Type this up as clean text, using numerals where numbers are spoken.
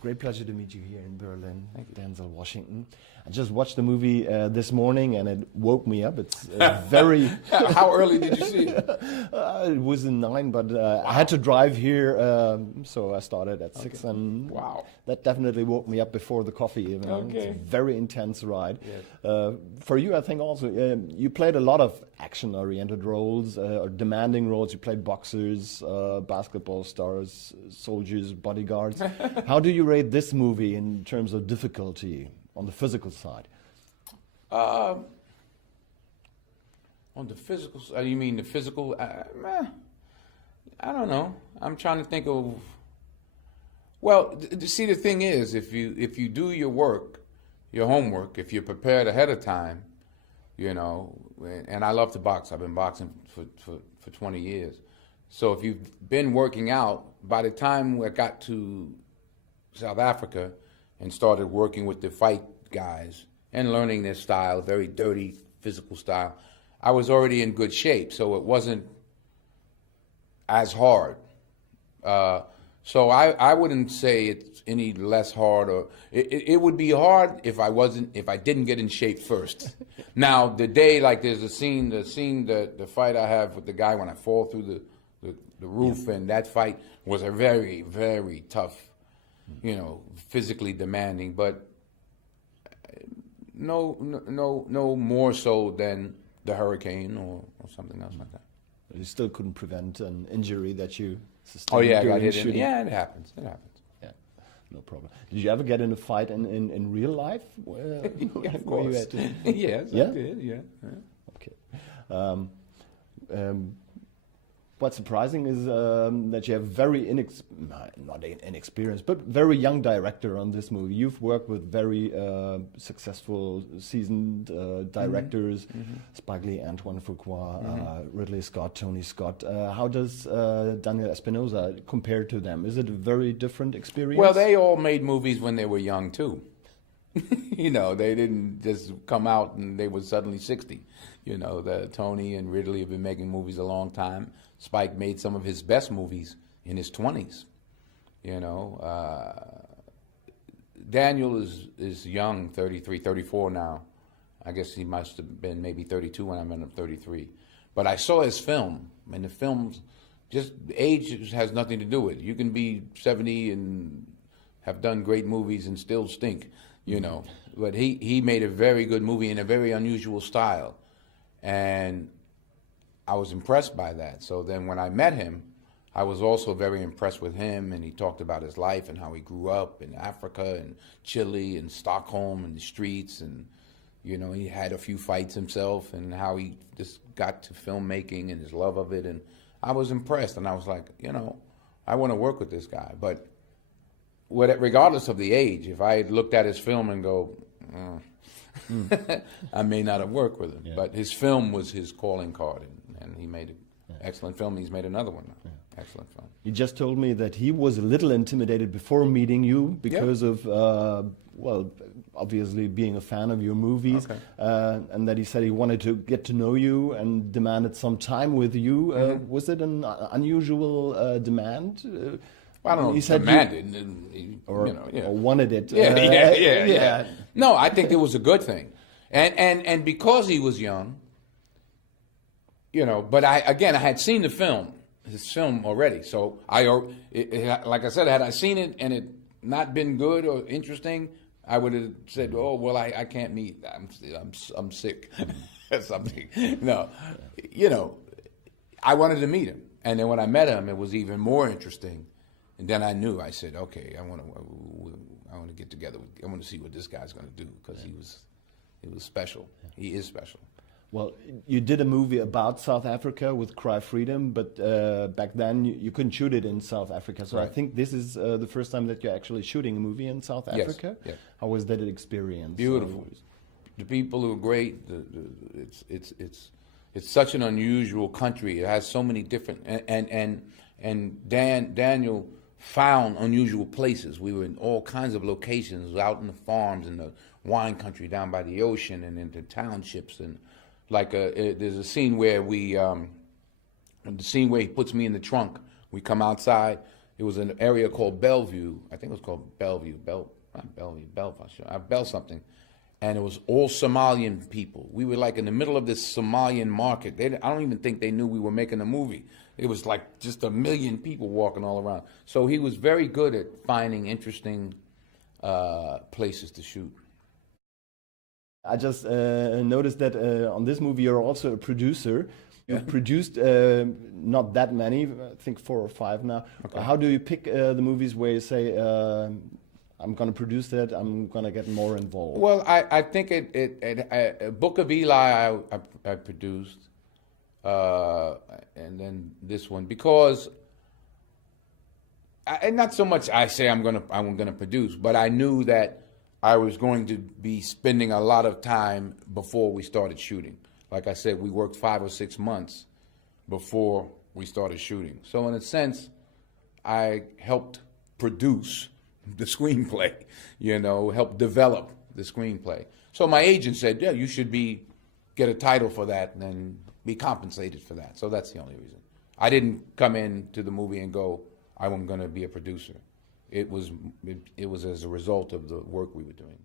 Great pleasure to meet you here in Berlin, Denzel Washington. I just watched the movie this morning and it woke me up. It's very... How early did you see it? It was in 9, but I had to drive here, so I started at 6. And wow, that definitely woke me up before the coffee even. Okay. It's a very intense ride. Yes. For you, I think also, you played a lot of action-oriented roles, or demanding roles. You played boxers, basketball stars, soldiers, bodyguards. How do you rate this movie in terms of difficulty on the physical side? On the physical side, you mean the physical? I don't know. I'm trying to think of. Well, see, the thing is, if you do your work, your homework, if you're prepared ahead of time, you know. And I love to box. I've been boxing for 20 years. So if you've been working out, by the time I got to South Africa and started working with the fight guys and learning their style, very dirty physical style, I was already in good shape, so it wasn't as hard. So I wouldn't say it's any less hard, or it would be hard if I didn't get in shape first. Now the day, like there's the fight I have with the guy when I fall through the roof, and that fight was a very, very tough, you know, physically demanding, but no more so than the hurricane or something else like that. You still couldn't prevent an injury that you sustained. Oh yeah, I got during hit. shooting. Yeah, it happens. It happens. Yeah, no problem. Did you ever get in a fight in real life? Yeah, of course. You had to... Yes, Yeah? I did. Yeah. Okay. What's surprising is that you have very not inexperienced, but very young director on this movie. You've worked with very successful, seasoned directors, Spike Lee, Antoine Fuqua, Ridley Scott, Tony Scott. How does Daniel Espinosa compare to them? Is it a very different experience? Well, they all made movies when they were young too. You know, they didn't just come out and they were suddenly 60. You know, Tony and Ridley have been making movies a long time. Spike made some of his best movies in his 20s. You know, Daniel is young, 33, 34 now. I guess he must have been maybe 32 when I met him, 33. But I saw his film, and the films, just age has nothing to do with it. You can be 70 and have done great movies and still stink, you know. But he made a very good movie in a very unusual style. And I was impressed by that. So then when I met him, I was also very impressed with him, and he talked about his life and how he grew up in Africa and Chile and Stockholm and the streets, and you know, he had a few fights himself, and how he just got to filmmaking and his love of it. And I was impressed, and I was like, you know, I want to work with this guy. But regardless of the age, if I had looked at his film and go, I may not have worked with him. Yeah. But his film was his calling card, and he made an excellent film. He's made another one now. Yeah. Excellent film. You just told me that he was a little intimidated before meeting you because of, well, obviously being a fan of your movies, and that he said he wanted to get to know you and demanded some time with you. Was it an unusual demand? I don't know. He said demanded, or or wanted it. Yeah. No, I think it was a good thing, and because he was young, you know. But I had seen his film already. So like I said, had I seen it and it not been good or interesting, I would have said, "Oh well, I can't meet. I'm sick," or something. No, you know, I wanted to meet him, and then when I met him, it was even more interesting. And then I knew. I said, "Okay, I want to get together. I want to see what this guy's going to do, because he was special. He is special." Well, you did a movie about South Africa with Cry Freedom, but back then you couldn't shoot it in South Africa. So I think this is the first time that you're actually shooting a movie in South Africa. Yes. How was that experience? Beautiful. The people were great. It's such an unusual country. It has so many different and Daniel found unusual places. We were in all kinds of locations, out in the farms, in the wine country, down by the ocean, and into townships. And like there's a scene where he puts me in the trunk. We come outside, It was an area called Bellevue. I think it was called Bellevue. Not Bellevue, Bell something. And it was all Somalian people. We were like in the middle of this Somalian market. I don't even think they knew we were making a movie. It was like just a million people walking all around. So he was very good at finding interesting places to shoot. I just noticed that on this movie you're also a producer. You produced not that many, I think 4 or 5 now. Okay. How do you pick the movies where you say, I'm going to produce that, I'm going to get more involved? Well, I think Book of Eli I produced, and then this one, because, and not so much I say I'm gonna produce, but I knew that I was going to be spending a lot of time before we started shooting. Like I said, we worked 5 or 6 months before we started shooting. So in a sense, I helped produce the screenplay, helped develop the screenplay. So my agent said, yeah, you should get a title for that and then be compensated for that. So that's the only reason. I didn't come into the movie and go, I'm going to be a producer. It was as a result of the work we were doing.